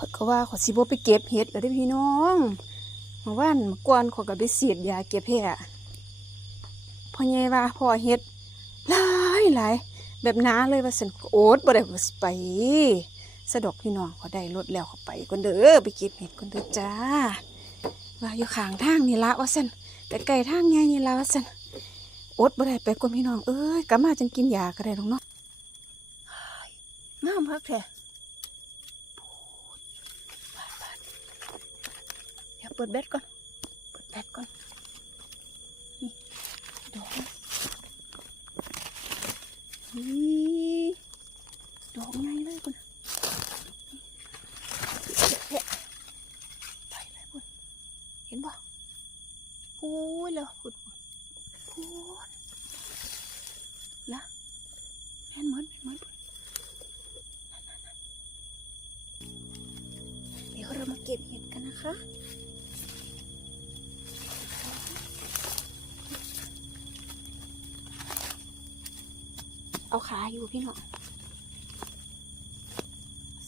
ข่อยก็ว่าข่อยสิบ่ไปเก็บเห็ดแล้วเด้พี่น้องเมื่อวานเมื่อก่อนข่อยก็ไปฉียดยาเก็บเห็ดอะพ่อใหญ่ว่าพ่อเห็ดหลายหลายแบบน้าเลยว่าซั่นโอ๊ตบ่ได้ว่ไป สะดอกพี่น้องเขาได้รถแล้วเขาไปก่อนเด้อไปเก็บเห็ดก่อนเด้อจ้าว่าอยู่ข้างทางนี่ละว่าซั่นแต่ไกลทางใหญ่นี่ละว่าซั่นอดบ่ได้ไปก่อนพี่น้องเอ้ยกลับมาจังกินยาก็ได้ดอกเนาะงามคักแท้บาดบาด เปิดแบตก่อน เปิดแบตก่อน นี่ดอกนี่ดอกใหญ่เลยคุณไปเลยคุณเห็นบ่พูดแล้วพูดพูดละแม่นเหมือนแม่นเหมือนเดี๋ยวเรามาเก็บเห็ดกันนะคะ เอาขาอยู่พี่เนาะ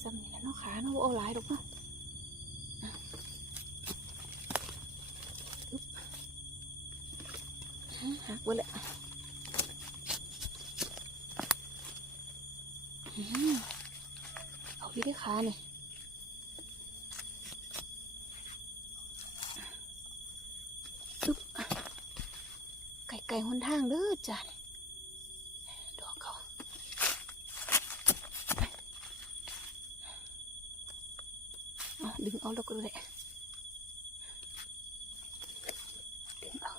ซ้ำนี่แล้วเนาะขาเนาะเอาหลายดอกเนาะหักไว้เลยเอาที่ที่ขาเนี่ยไก่ไก่หนทางเด้อจ้ะนี่ดอกเขาเอา ดึงเอาแล้วก็เลยดึงเอา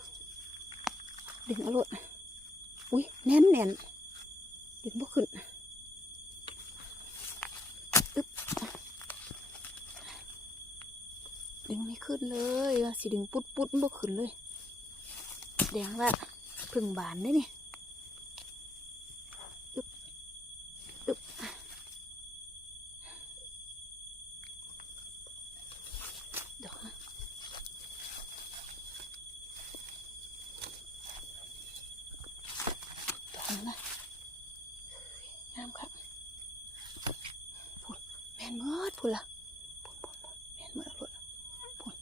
ดึงเอารถอุ้ยแน่นแน่นดึงบ่ขึ้นอึ๊บดึงไม่ขึ้นเลยสิดึงปุ๊ดปุ๊ดบ่ขึ้นเลย แดงว่าพึ่งบานได้เนี่อึ๊บอึ๊บดอกนะ ดอกนั้นนะงามครับพูดแม่นเมิดพูดละพูดพูดพูดแม่นเมิดพูดพูด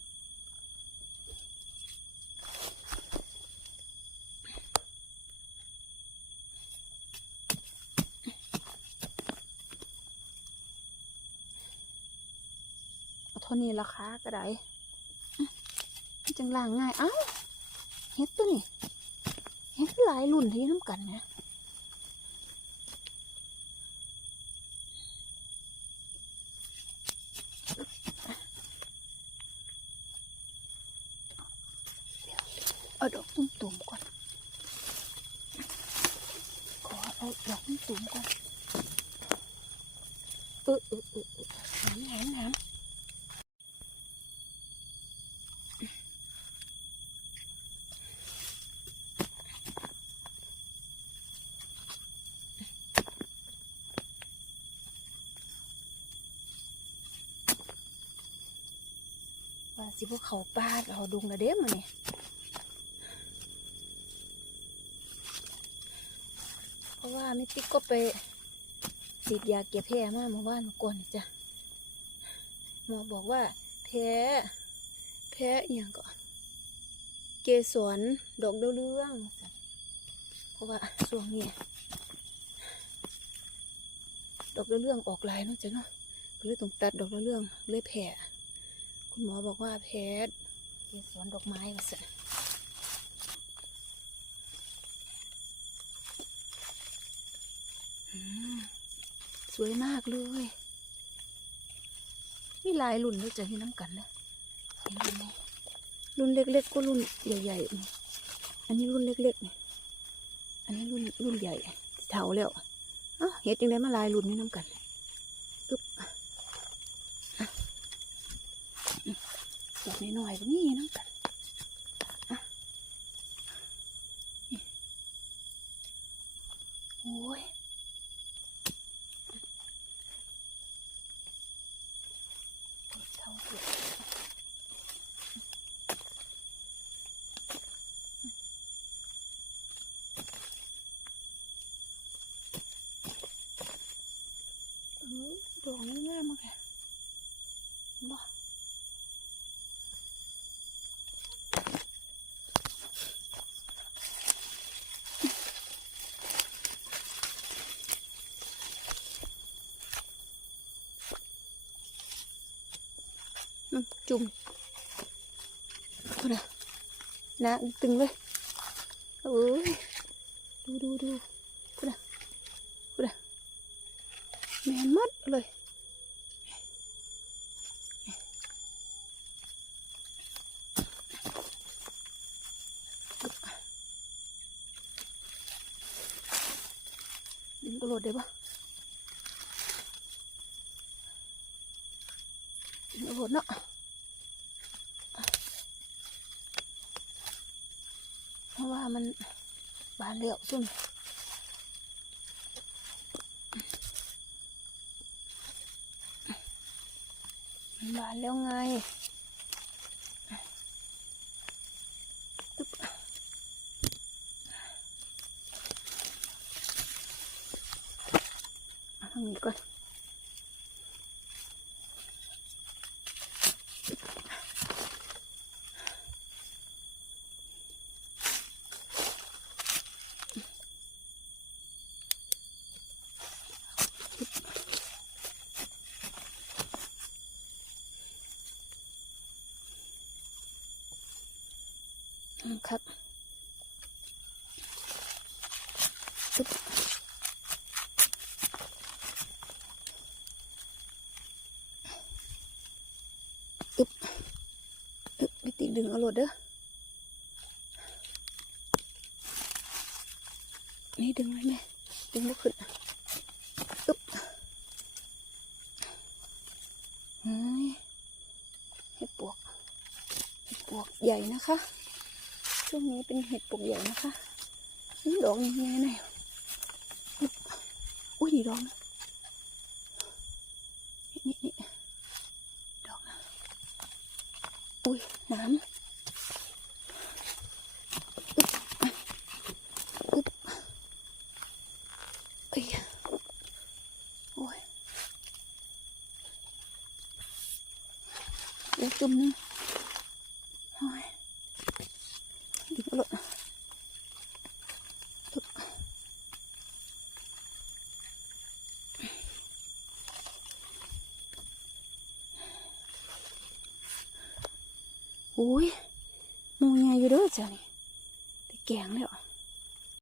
เอาเท่านี้ราคาก็ได้จังล่างง่าย เอ้าเฮ็ดตัวนี้เห็นหลายรุ่นที่น้ำกันนะเอาดอก ตุ้มตุ่มๆก่อน ขอเอาดอกตุ้มตุ่มๆก่อนเออเออเออเออน้ำน้ำน้ำว่าสิพวกเขาปาดเอาดุงละเด้มาเนี่ย ว่าไมิติกก็ไปฉีดยาเก็บแพ้มาเมื่อวานก่อนจ้ะหมอบอกว่าแพ้แพ้อย่างก็เกสรดอกดาวเรืองเพราะว่าช่วงนี้ดอกดาวเรืองออกลายเนาะจ้ะเนาะก็เลยต้องตัดดอกดาวเรืองเลยแพ้คุณหมอบอกว่าแพ้เกสรดอกไม้มาสิอืมส วยมากเลยมีลายรุ่นด้วยจ้ะที่น้ำกันนะเห็นไหมรุ่นเล็กๆก็รุ่นใหญ่ๆ อันนี้รุ่นเล็กๆนี่อันนี้รุ่นรุ่นใหญ่เท่าแล้วเอ้าเห็ดยังไงมาลายรุ่นนี่น้ำกันอึ๊บดอกน้อยๆก็มีน้ำกันอะนี่โอ้ย ดอกงามๆมากค่ะเห็นบ่จุ่มคนน่ะนะตึงเลยโอ้ยดูดูดู ดเลยดึงกระโดดได้ปะดึงกระโดดเนาะเพราะว่ามันบานเลี้ยวซุ่ม บานแล้วไงทางนี้ก่อน ครับอึบอึบพี่ติดึงเอาโหลดเด้อ นี่ดึงไว้แม่ ดึงไม่ขึ้นอึบเฮ้ยเห็ดปวกเห็ดปวกใหญ่นะคะ ช่วงนี้เป็นเห็ดปกใหญ่นะคะนี่ดอกยังไงหน่อยอุ๊ยอุ้ยดอกนะนี่นี่ดอกนะอุ้ยน้ำอึ๊บอึ๊บเอ้ยโอ้ยเดี๋ยวจุ่มนึงโอ้ย ดึงเอาเลยปึ๊บ อุ้ยมูใหญ่อยู่เด้อจ้ะนี่แต่แกงแล้ว